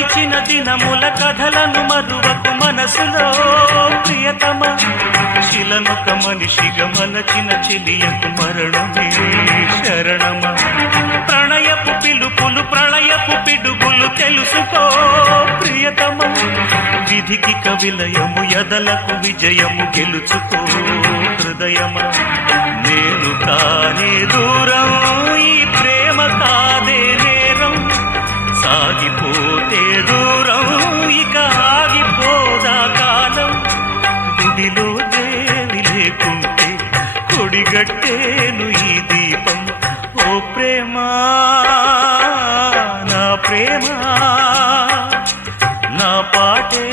గడిచిన దినముల కథలను మరువకు మనసులో ప్రియతమ శిలనుక మనిషిగా మలచిన చెలియకు మరణమే శరణమ ప్రణయపు పిలుపులు ప్రళయపు పిడుగులు తెలుసుకో ప్రియతమ విధికి కవిలయము ఎదలకు విజయము గెలుచుకో హృదయమ నేను కానే దూరం ఈ ప్రేమ కాదే నేరం సాగిపోతే దూరం ఇక ఆగిపోదా కాలం గుడిలో దేవి లేకుంటే కొడిగట్టేను ఈ దీపం ఓ ప్రేమ నా ప్రేమ నా పాటే